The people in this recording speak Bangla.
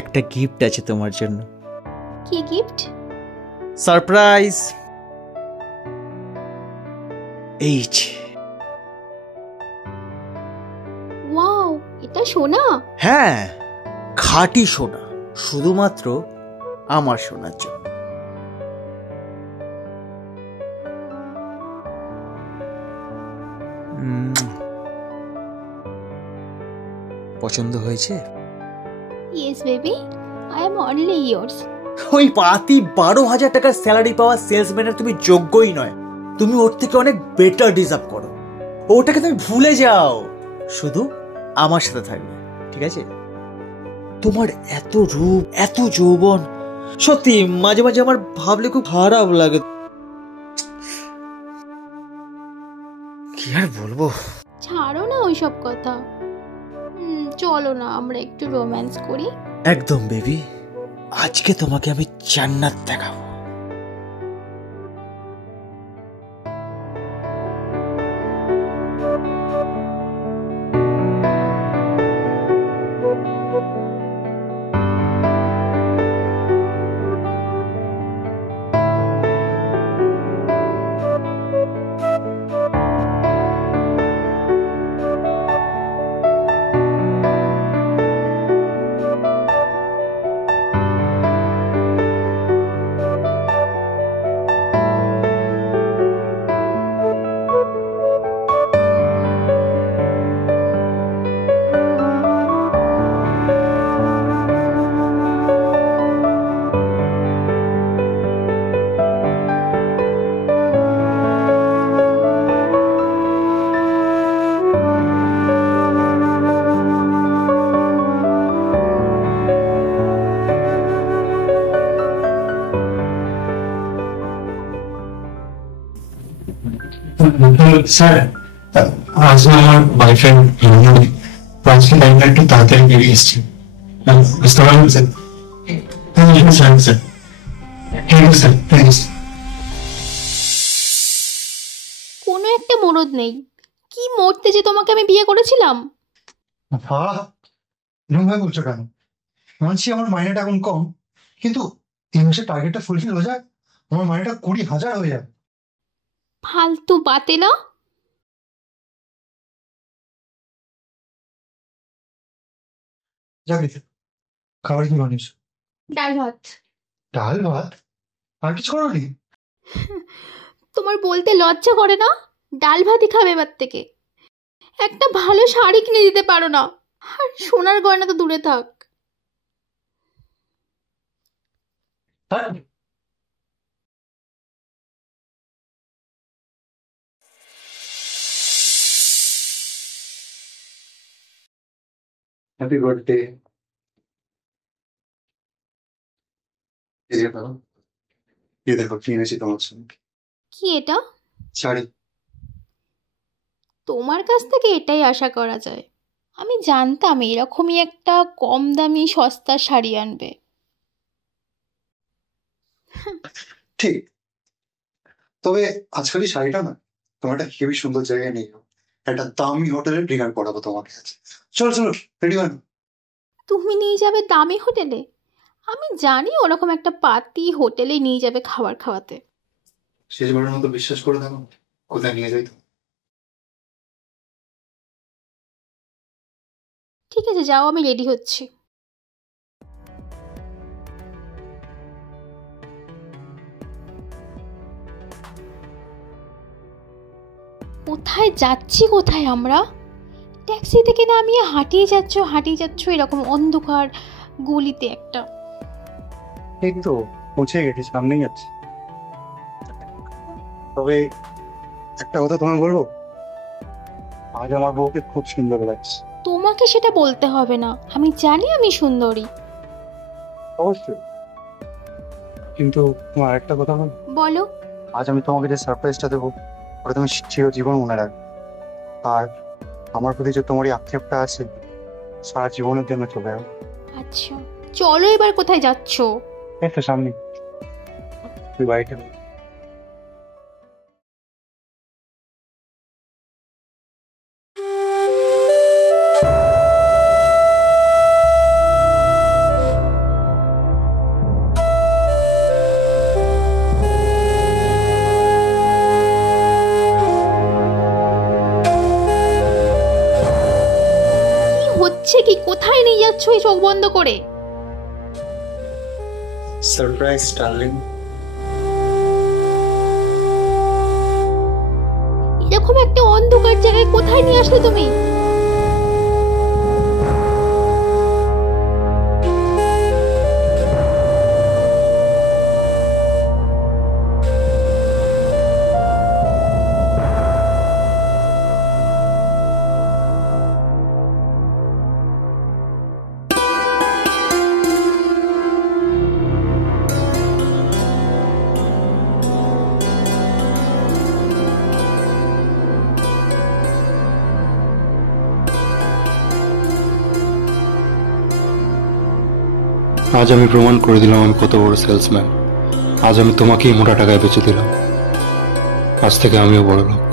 একটা গিফট আছে তোমার জন্য। কি গিফট? সারপ্রাইজ। এই যে। ওয়াও, এটা সোনা? হ্যাঁ, খাঁটি সোনা, শুধুমাত্র আমার সোনার জন্য। পছন্দ হয়েছে? Yes baby, I am only yours. ওই পাতি 12,000 টাকার স্যালারি পাওয়া সেলসম্যানের তুমি যোগ্যই নয়। তুমি ওর থেকে অনেক বেটার ডিজার্ভ করো। ওটাকে তুমি ভুলে যাও, শুধু আমার সাথে থাকবে, ঠিক আছে? তোমার এত রূপ, এত যৌবন, সত্যি মাঝে মাঝে আমার ভাবলে খুব খারাপ লাগে। কি আর বলবো। ছাড়ো না ওইসব কথা, চলো না আমরা একটু রোম্যান্স করি। একদম বেবি, আজকে তোমাকে আমি জান্নাত দেখাবো। স্যার, আজ আমার বয়ফ্রেন্ড আজকে টাইমটা একটু তাড়াতাড়ি বেরিয়ে এসছে, বুঝতে পারবেন sir? Sir sir, thank you sir, thank you. কোনো একটা মরদ নেই, কি মরতে যে তোমাকে আমি বিয়ে করেছিলাম। এরকম ভাবে বলছো কেন? মানছি আমার মাইনেটা এখন কম, কিন্তু এই মাসে টার্গেটটা ফুলফিল হয়ে যায়, আমার মাইনেটা 20,000 হয়ে যায়। ফালতু বাতে না। যাক, খাবার কি বানিয়েছো? ডাল ভাত। ডাল ভাত? আর কিছু করোনি? তোমার বলতে লজ্জা করে না? ডাল ভাতই খাবে এবার থেকে। একটা ভালো শাড়ি কিনে দিতে পারো না? আর সোনার গয়না তো দূরে থাক। Happy birthday. এই দেখো কি এনেছি তোমার জন্য। কি এটা? শাড়ি। তোমার কাছ থেকে এটাই আশা করা যায়। আমি জানতাম এরকমই একটা কম দামি সস্তার শাড়ি আনবে। ঠিক, তবে আজকাল এই শাড়িটা না, তোমার একটা হেবি সুন্দর জায়গায় নিয়ে যাও, একটা দামি হোটেলে ডিনার করাবো তোমার কাছে। চলো চলো, রেডি হয়। তুমি নিয়ে যাবে দামি হোটেলে? আমি জানি ওরকম একটা পাতি হোটেলে নিয়ে যাবে খাবার খাওয়াতে। শেষবারের মতো বিশ্বাস করে দেখো, কোথায় নিয়ে যাই। ঠিক আছে যাও, আমি রেডি হচ্ছি। কোথায় যাচ্ছি, কোথায় আমরা? ট্যাক্সি থেকে নামিয়ে হাঁটিয়ে যাচ্ছ এরকম অন্ধকার গলিতে একটা। এই তো পৌঁছে গেছি, সামনেই যাচ্ছি। তবে একটা কথা তোমায় বলবো, আজ আমার বউকে খুব সুন্দর লাগছে। তোমাকে সেটা বলতে হবে না, আমি জানি আমি সুন্দরী। অবশ্যই, কিন্তু তোমার একটা কথা বলো। আজ আমি তোমাকে যে সারপ্রাইজটা দেবো, ওটা তুমি চিরজীবন মনে রাখবে। আর আমার প্রতি যে তোমার এই আক্ষেপটা আছে, সারা জীবনের জন্য চলে যাবে। আচ্ছা চলো, এবার কোথায় যাচ্ছ? এই তো সামনে, তুই বাড়িতে। কি? কোথায় নিয়ে যাচ্ছ এই চোখ বন্ধ করে? Surprise darling. এরকম একটা অন্ধকার জায়গায় কোথায় নিয়ে আসলে তুমি? আজ আমি প্রমাণ করে দিলাম আমি কত বড় সেলসম্যান। আজ আমি তোমাকেই মোটা টাকায় বেচে দিলাম। আজ থেকে আমিও বড় লোক।